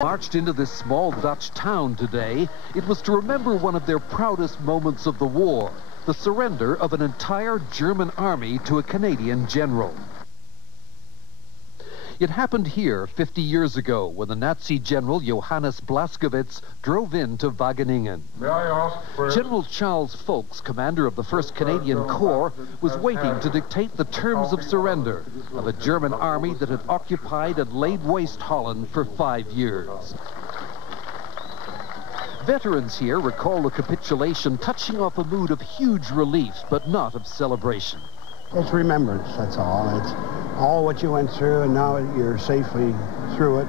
Marched into this small Dutch town today, it was to remember one of their proudest moments of the war, the surrender of an entire German army to a Canadian general. It happened here 50 years ago when the Nazi general Johannes Blaskowitz drove into Wageningen. General Charles Foulkes, commander of the 1st Canadian Corps, was waiting to dictate the terms of surrender of a German army that had occupied and laid waste Holland for 5 years. Veterans here recall the capitulation touching off a mood of huge relief, but not of celebration. It's remembrance, that's all. It's all what you went through, and now you're safely through it,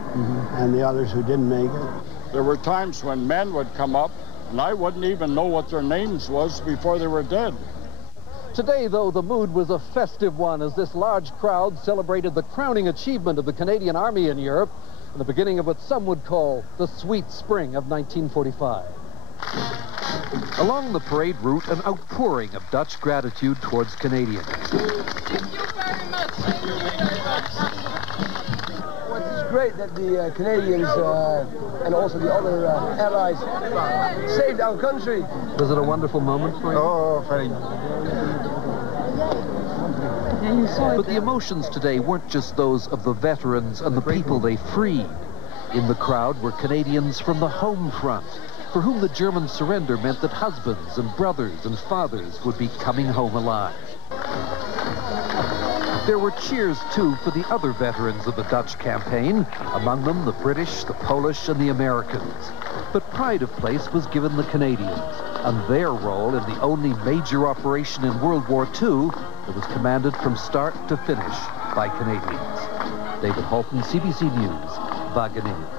and the others who didn't make it. There were times when men would come up, and I wouldn't even know what their names was before they were dead. Today, though, the mood was a festive one as this large crowd celebrated the crowning achievement of the Canadian Army in Europe and the beginning of what some would call the sweet spring of 1945. Along the parade route, an outpouring of Dutch gratitude towards Canadians. Thank you very much. Thank you very much. Well, it's great that the Canadians and also the other allies saved our country. Was it a wonderful moment for you? Oh, very. But the emotions today weren't just those of the veterans and the people they freed. In the crowd were Canadians from the home front, for whom the German surrender meant that husbands and brothers and fathers would be coming home alive. There were cheers, too, for the other veterans of the Dutch campaign, among them the British, the Polish, and the Americans. But pride of place was given the Canadians, and their role in the only major operation in World War II that was commanded from start to finish by Canadians. David Halton, CBC News, Wageningen.